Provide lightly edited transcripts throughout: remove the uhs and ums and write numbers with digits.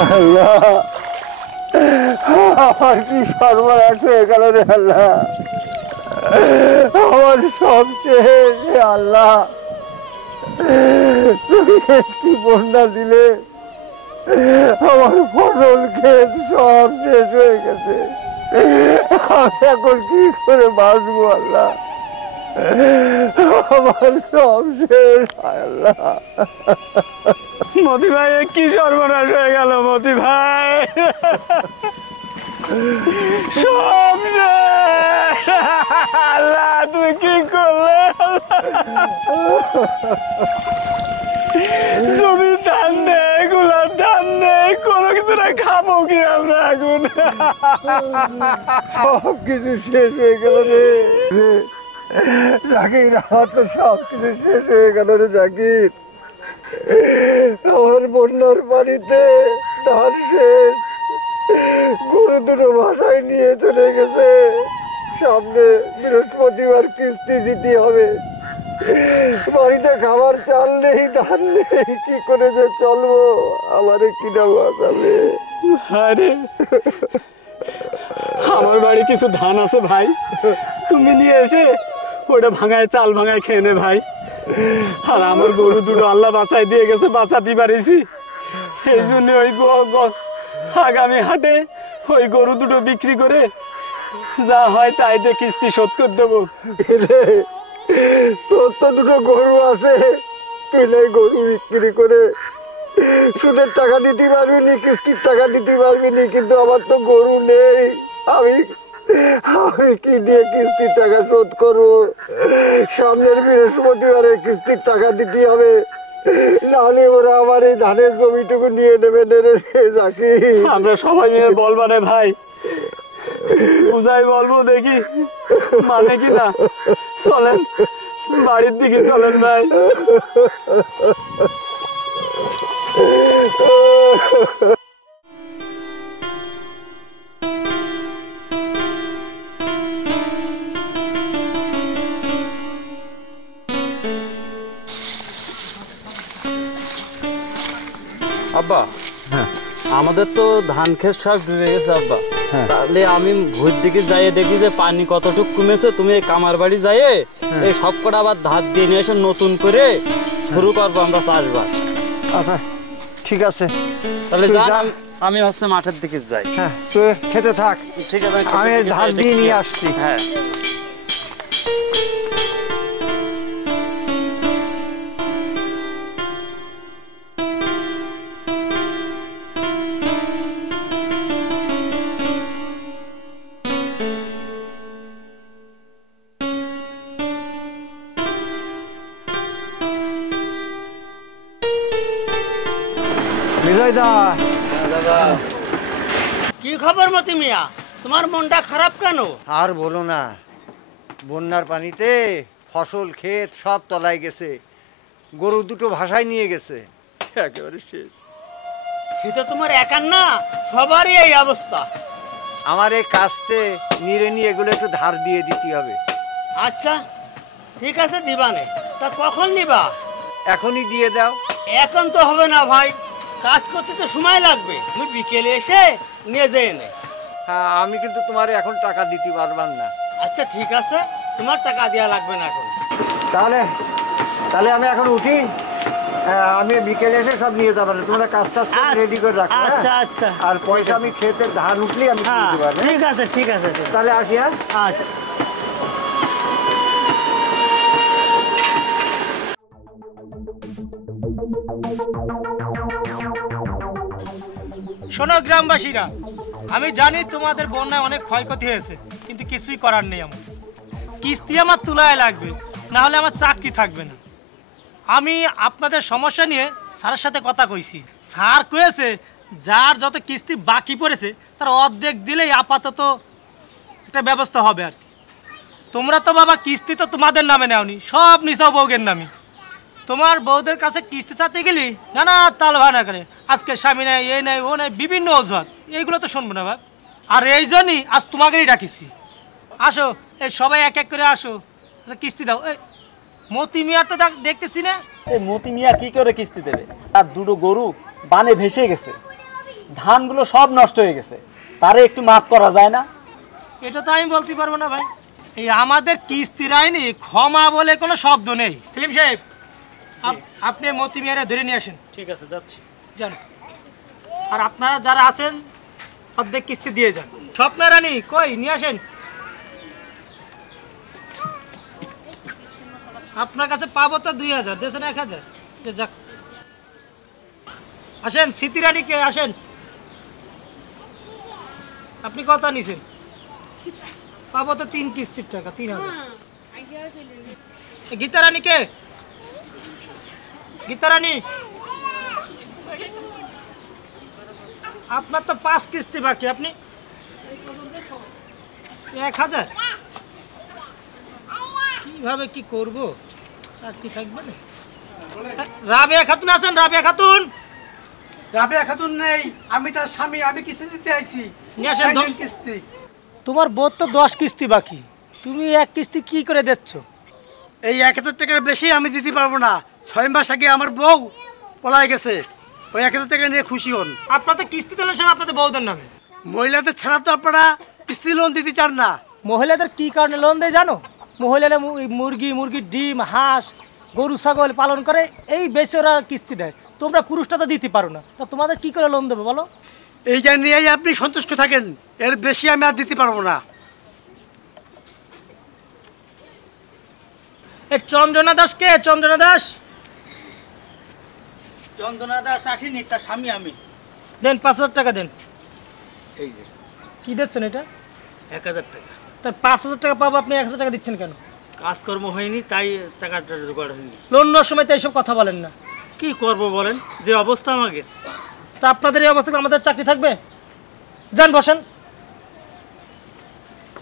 আল্লাহ আমার কি সর্বনাশ হয়ে গেল রে আল্লাহ, আমার সব শেষ। আল্লাহ তুমি একটি বন্যা দিলে, আমার ফসল ক্ষেত সব শেষ হয়ে গেছে। আমি এখন কি করে বাঁচবো আল্লাহ, আমার সব শেষ। আল্লাহ মতি ভাই কি সর্বনাশ হয়ে গেল মতি ভাই, সব আল্লাহ তুমি কি করলে? তুমি ধান নেই, গুলার ধান নেই, কোনো কিছু না, খাবো কি আমরা এখন? সব কিছু শেষ হয়ে গেল রে জাকির, আমার তো সব কিছু শেষ হয়ে গেল রে জাকির। আমার বন্যার পানিতে ধান শেষ, গরু দুটো ভাষায় নিয়ে চলে গেছে। সামনে বৃহস্পতিবার কিস্তি দিতে হবে, বাড়িতে খাবার চাল নেই, ধান নেই, কি করে যে চলবো? আমারে কিনা বাঁচাবে? আরে আমার বাড়ি কিছু ধান আছে ভাই, তুমি নিয়ে এসে ওটা ভাঙায়, চাল ভাঙায় খেয়ে নে ভাই। আর আমার গরু দুটো আল্লাহ বাঁচাই দিয়ে গেছে, বাঁচাতে পারিছি। এই জন্য ওই আগামী হাটে ওই গরু দুটো বিক্রি করে যা হয় তাই দিয়ে কিস্তি শোধ করে দেবো। তোর তো দুটো গরু আছে, তুই নাই গরু বিক্রি করে সুদের টাকা দিতে পারবি নি, কিস্তির টাকা দিতে পারবি নি, কিন্তু আমার তো গরু নেই। আমি কি দিয়ে কিস্তির টাকা শোধ করবো? সামনের বৃহস্পতিবারের কিস্তির টাকা দিতে হবে, নাহলে ওরা আমার এই ধানের জমিটুকু নিয়ে নেবে রে জাকির। আমরা সবাই মিলে বলবা রে ভাই, বুঝাই বলবো দেখি মানে কি না। চলেন বাড়ির দিকে চলেন ভাই। আব্বা, আমাদের তো ধান ক্ষেত সব ডুবে গেছে আব্বা। তাহলে আমি ভোর দিকে যাইয়ে দেখি যে পানি কতটুকু কমেছে। তুমি এই কামার বাড়ি যাইয়ে এই সব কটা আবার ধার দিয়ে নিয়ে এসে নতুন করে শুরু করবো আমরা চাষবাস। আচ্ছা ঠিক আছে, তাহলে আমি হচ্ছে মাঠের দিকে যাই। হ্যাঁ তুই খেতে থাক, ঠিক আছে, আমি ধান দিয়ে নিয়ে আসছি। হ্যাঁ কি খবর মতি মিয়া, তোমার মনটা খারাপ কেন? আর বলো না, বন্যার পানিতে ফসল ক্ষেত সব তলায় গেছে, গরু দুটো ভাষায় নিয়ে গেছে, একেবারে শেষ। সেটা তোমার একার না, সবারই এই অবস্থা। আমার এই কাস্তে নিয়ে নিয়ে এগুলো একটু ধার দিয়ে দিতে হবে। আচ্ছা ঠিক আছে, দিবানে। তা কখন নিবা? এখনই দিয়ে দাও। এখন তো হবে না ভাই, কাজ করতে তো সময় লাগবে। তুমি বিকেলে এসে নিয়ে যেয়ে নে। হ্যাঁ আমি কিন্তু তোমার এখন টাকা দিতে পারবার না। আচ্ছা ঠিক আছে, তোমার টাকা দেওয়া লাগবে না এখন। তাহলে তাহলে আমি এখন উঠি, আমি বিকেলে এসে সব নিয়ে যাবো, তোমরা কাজটা রেডি করে রাখো। আচ্ছা আচ্ছা, আর পয়সা আমি খেতে ধান উঠলেই আমি দিতে পারবো। ঠিক আছে ঠিক আছে, তাহলে আসি। হ্যাঁ আচ্ছা। শোনো গ্রামবাসীরা, আমি জানি তোমাদের বন্যায় অনেক ক্ষয়ক্ষতি হয়েছে, কিন্তু কিছুই করার নেই। আমার কিস্তি আমার তুলায় লাগবে, না হলে আমার চাকরি থাকবে না। আমি আপনাদের সমস্যা নিয়ে স্যারের সাথে কথা কইছি। স্যার কয়েছে যার যত কিস্তি বাকি পড়েছে তার অর্ধেক দিলেই আপাতত একটা ব্যবস্থা হবে আর কি। তোমরা তো বাবা কিস্তি তো তোমাদের নামে নেওনি, সব নিছাও বউগের নামে। তোমার বউদের কাছে কিস্তি চাইতে গেলি না তাল ভাড়া করে, আজকে স্বামী নেই, এই নেই, ও নেই, বিভিন্ন অজুহাত। এইগুলো তো শুনবো না ভাই। আর এই জন্যই আজ তোমাকেই ডাকিছি। আসো, এই সবাই এক এক করে আসো। আচ্ছা কিস্তি দাও। এই মতি মিয়ার তো দেখতেছি না। এই মতি মিয়া কি করে কিস্তি দেবে? তার দুটো গরু বানে ভেসে গেছে। ধানগুলো সব নষ্ট হয়ে গেছে, তারে একটু মাফ করা যায় না? এটা তো আমি বলতে পারবো না ভাই। এই আমাদের কিস্তির আইনি ক্ষমা বলে কোনো শব্দ নেই। সেলিম সাহেব, আপনি মতি মিয়ারে ধরে নিয়ে আসেন। ঠিক আছে, যাচ্ছি, যান। আর আপনারা যারা আছেন অর্ধেক কিস্তি দিয়ে যান। স্বপ্না রানী কই, নিয়ে আসেন। আপনার কাছে পাবো তো 2000, দিয়েছেন 1000। যাক, আসেন। স্মৃতি রানীকে আসেন। আপনি কত নিছেন? পাবো তো 3 কিস্তির টাকা, 3000। গীতা রানী কে? গীতা রানী, আপনার তো 5 কিস্তি বাকি, আপনি 1000। কিভাবে কি করবো, চাকরি থাকবে না। রাবেয়া খাতুন আছেন? রাবেয়া খাতুন। রাবেয়া খাতুন নেই, আমি তার স্বামী, আমি কিস্তি দিতে আইছি। নিয়ে আসেন। কিস্তি তোমার বোধ তো 10 কিস্তি বাকি, তুমি 1 কিস্তি কি করে দিচ্ছ? এই 1000 টাকার বেশি আমি দিতে পারবো না। 6 মাস আগে আমার বউ পলাই গেছে, ওই 1000 টাকা নিয়ে খুশি হন। আপনার তো কিস্তি দিলেন সব আপনাদের বউদের নামে। মহিলাদের ছাড়া তো আপনারা কিস্তি লোন দিতে চান না। মহিলাদের কি কারণে লোন দেয় জানো? মহিলারা মুরগির ডিম, হাঁস, গরু ছাগল পালন করে, এই বেচে ওরা কিস্তি দেয়। তোমরা পুরুষটা তো দিতে পারো না, তা তোমাদের কি করে লোন দেবে বলো? এইটা নিয়েই আপনি সন্তুষ্ট থাকেন, এর বেশি আমি আর দিতে পারবো না। এই চন্দ্রনা দাস কে? চন্দ্রনা দাস চন্দনা দাস আসেনি, তার স্বামী আমি। দেন 5000 টাকা দেন। এই যে কি দিচ্ছেন এটা? 1000 টাকা। তার 5000 টাকা পাবো, আপনি 1000 টাকা দিচ্ছেন কেন? কাজকর্ম হয়নি তাই টাকাটা জোগাড় হয়নি। লোন নেওয়ার সময় তো এইসব কথা বলেন না। কি করব বলেন, যে অবস্থা আমাকে। তা আপনাদের এই অবস্থায় আমাদের চাকরি থাকবে? যান বসেন।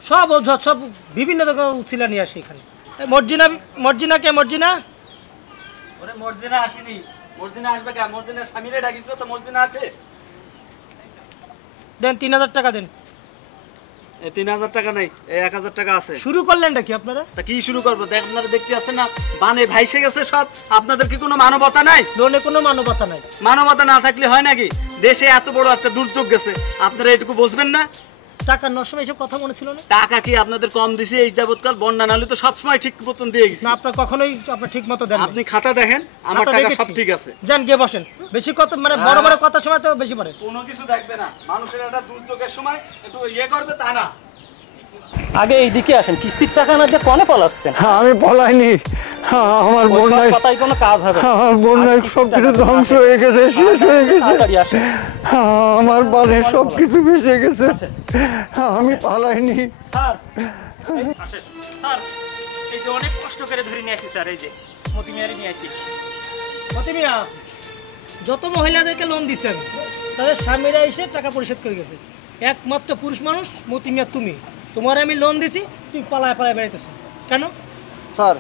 সব অজুহাত, সব বিভিন্ন রকম উছিলা নিয়ে আসি এখানে। এই মর্জিনা কে? মর্জিনা ওরে মর্জিনা আসেনি। মর্জিনা আসবে কেন? মর্জিনার স্বামীরে ডাকিছো তো মর্জিনা আসে। দেন 3000 টাকা দেন। এই 3000 টাকা নাই, এই 1000 টাকা আছে। শুরু করলেন নাকি আপনারা? তা কি শুরু করবো? আপনারা দেখতে আসছেন না বানে ভাইসে গেছে সব। আপনাদের কি কোনো মানবতা নাই? লোনে কোনো মানবতা নাই। মানবতা না থাকলে হয় নাকি? দেশে এত বড় একটা দুর্যোগ গেছে, আপনারা এটুকু বুঝবেন না? টাকা নেওয়ার সময় এসব কথা মনে ছিল না? টাকা কি আপনাদের কম দিছি? এই যাবৎকাল বন্যা নাহলে তো সবসময় ঠিক মতন দিয়ে গেছি। না, আপনার কখনোই আপনার ঠিক মতো দেন। আপনি খাতা দেখেন, আমার টাকা সব ঠিক আছে। যান গিয়ে বসেন। বেশি কথা মানে বড় বড় কথা সময় তো বেশি পড়ে। কোনো কিছু দেখবে না, মানুষের একটা দুর্যোগের সময় একটু ইয়ে করবে তা না। আগে এইদিকে আসেন, কিস্তির টাকা না দিয়ে কনে পলাচ্ছেন? হ্যাঁ, আমি পলাইনি। হ্যাঁ, আমার বন্যায় কথাই কোনো কাজ হবে না। আমার বন্যায় সবকিছু ধ্বংস হয়ে গেছে, শেষ হয়ে গেছে। তাড়াতাড়ি আসেন। হ্যাঁ, আমার বাড়ি সবকিছু ভেসে গেছে। হ্যাঁ, আমি পালাইনি। স্যার আসেন। স্যার এই যে অনেক কষ্ট করে ধরে নিয়ে আসি স্যার, এই যে মতি মিয়ারে নিয়ে আসি। মতি মিয়া, যত মহিলাদেরকে লোন দিচ্ছেন তাদের স্বামীরা এসে টাকা পরিশোধ করে গেছে। একমাত্র পুরুষ মানুষ মতি মিয়া তুমি। তোমার আমি লোন দিছি, তুমি পালায় পালায় বেড়াইতেছো কেন? স্যার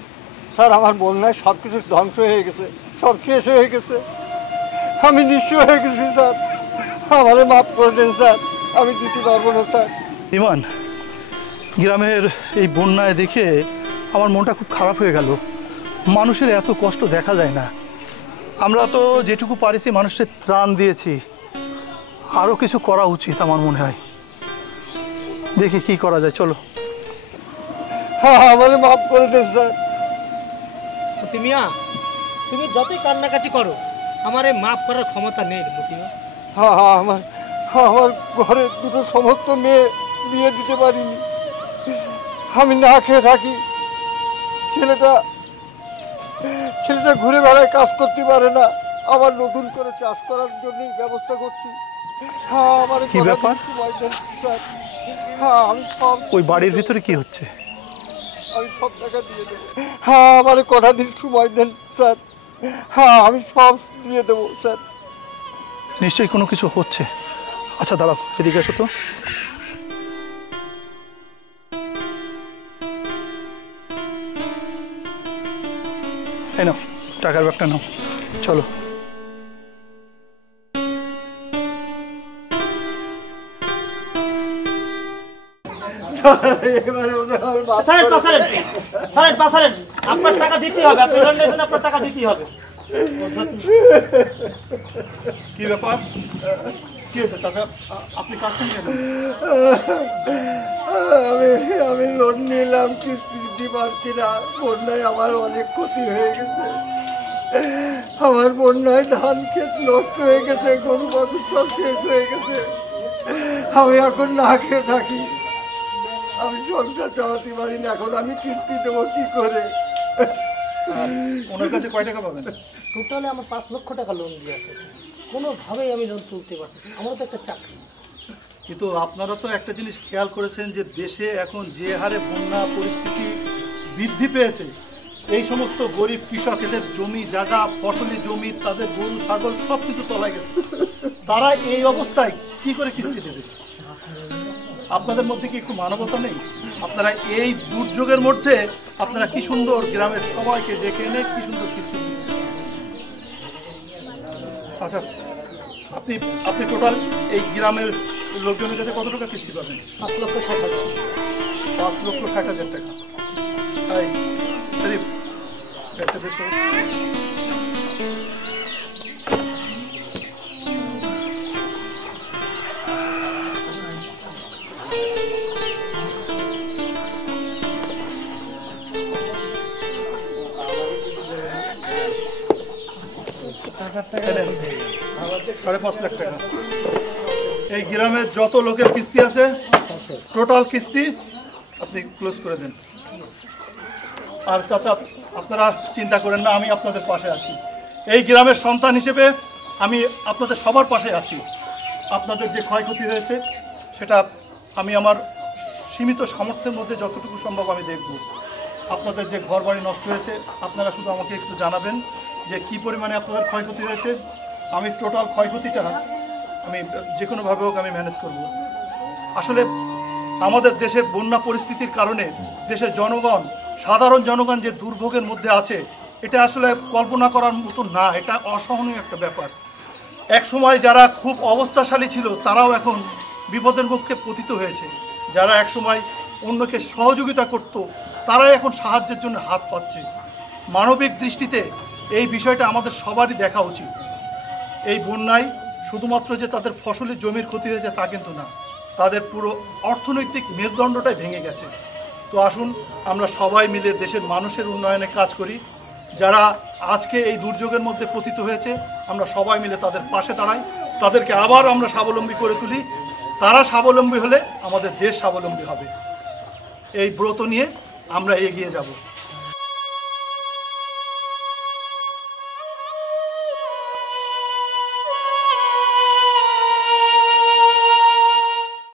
আমার বন্যায় সব কিছু ধ্বংস হয়ে গেছে, সব শেষ হয়ে গেছে। আমি নিঃস্ব হয়ে গেছি স্যার, আমারে মাফ করে দেন স্যার, আমি দিতে পারবো না স্যার। ইমান, গ্রামের এই বন্যায় দেখে আমার মনটা খুব খারাপ হয়ে গেল। মানুষের এত কষ্ট দেখা যায় না। আমরা তো যেটুকু পারিছি মানুষের ত্রাণ দিয়েছি, আরও কিছু করা উচিত আমার মনে হয়। দেখি কি করা যায়, চলো। হ্যাঁ, আমারে মাফ করে দেন স্যার। মতি মিয়া, তুমি যতই কান্নাকাটি করো আমার এই মাফ করার ক্ষমতা নেই মতি মিয়া। হ্যাঁ, আমার ঘরে দুটো সমস্ত মেয়ে বিয়ে দিতে পারিনি। আমি না খেয়ে থাকি। ছেলেটা ঘুরে বেড়ায়, কাজ করতে পারে না। আবার নতুন করে চাষ করার জন্যই ব্যবস্থা করছি। হ্যাঁ, আমার কি ব্যাপার? সময় দেন স্যার। হ্যাঁ, আমি সব ওই বাড়ির ভিতরে কি হচ্ছে? আমি সব টাকা দিয়ে দেবো। হ্যাঁ, আমার কটা দিন সময় দেন স্যার। হ্যাঁ, আমি সব দিয়ে দেবো স্যার। নিশ্চয়ই কোনো কিছু হচ্ছে। আচ্ছা দাঁড়াও, এদিকে এসো তো। এই নাও, টাকার ব্যাগটা নাও, চলো। আপনার টাকা দিতেই হবে, আপনি লোন নিয়েছেন, আপনার টাকা দিতেই হবে। কি ব্যাপার? কি হয়েছে চাচা, আপনি কাঁদছেন কেন? আমি লোন নিলাম, কিস্তি দিতে পারছি না। বন্যায় আমার অনেক ক্ষতি হয়ে গেছে। আমার বন্যায় ধান ক্ষেত নষ্ট হয়ে গেছে, গরু বাছুর সব শেষ হয়ে গেছে। আমি এখন না খেয়ে থাকি, আমি সংসার চালাতে পারি না। এখন আমি কিস্তি দেবো কি করে? ওনার কাছে কয় টাকা পাবেন? টোটালে আমার 5 লক্ষ টাকা লোন দিয়েছে, কোনোভাবেই আমি লোন তুলতে পারতেছি না। আমারও তো একটা চাকরি। কিন্তু আপনারা তো একটা জিনিস খেয়াল করেছেন যে দেশে এখন যে হারে বন্যা পরিস্থিতি বৃদ্ধি পেয়েছে, এই সমস্ত গরিব কৃষক, এদের জমি জায়গা, ফসলি জমি, তাদের গরু ছাগল সব কিছু তলায় গেছে। তারা এই অবস্থায় কি করে কিস্তি দেবে? আপনাদের মধ্যে কি একটু মানবতা নেই? আপনারা এই দুর্যোগের মধ্যে আপনারা কি সুন্দর গ্রামের সবাইকে ডেকে এনে কি সুন্দর কিস্তি দিয়েছেন। আচ্ছা, আপনি টোটাল এই গ্রামের লোকজনের কাছে কত টাকা কিস্তি পাবেন? 5,60,000 5,60,000 টাকা। তাই শরীফ, একটা বের করো। $5.5 লাখ টাকা। এই গ্রামের যত লোকের কিস্তি আছে টোটাল কিস্তি আপনি ক্লোজ করে দেন। আর চাচা, আপনারা চিন্তা করেন না, আমি আপনাদের পাশে আছি। এই গ্রামের সন্তান হিসেবে আমি আপনাদের সবার পাশে আছি। আপনাদের যে ক্ষয়ক্ষতি হয়েছে সেটা আমি আমার সীমিত সামর্থ্যের মধ্যে যতটুকু সম্ভব আমি দেখব। আপনাদের যে ঘর বাড়ি নষ্ট হয়েছে, আপনারা শুধু আমাকে একটু জানাবেন যে কী পরিমাণে আপনাদের ক্ষয়ক্ষতি হয়েছে। আমি টোটাল ক্ষয়ক্ষতিটা আমি যে কোনোভাবে হোক আমি ম্যানেজ করব। আসলে আমাদের দেশের বন্যা পরিস্থিতির কারণে দেশের জনগণ, সাধারণ জনগণ যে দুর্ভোগের মধ্যে আছে, এটা আসলে কল্পনা করার মতো না। এটা অসহনীয় একটা ব্যাপার। এক সময় যারা খুব অবস্থাশালী ছিল তারাও এখন বিপদের মুখে পতিত হয়েছে। যারা এক সময় অন্যকে সহযোগিতা করত তারাই এখন সাহায্যের জন্য হাত পাচ্ছে। মানবিক দৃষ্টিতে এই বিষয়টা আমাদের সবারই দেখা উচিত। এই বন্যায় শুধুমাত্র যে তাদের ফসলের জমির ক্ষতি হয়েছে তা কিন্তু না, তাদের পুরো অর্থনৈতিক মেরুদণ্ডটাই ভেঙে গেছে। তো আসুন আমরা সবাই মিলে দেশের মানুষের উন্নয়নে কাজ করি। যারা আজকে এই দুর্যোগের মধ্যে পতিত হয়েছে, আমরা সবাই মিলে তাদের পাশে দাঁড়াই, তাদেরকে আবার আমরা স্বাবলম্বী করে তুলি। তারা স্বাবলম্বী হলে আমাদের দেশ স্বাবলম্বী হবে। এই ব্রত নিয়ে আমরা এগিয়ে যাব।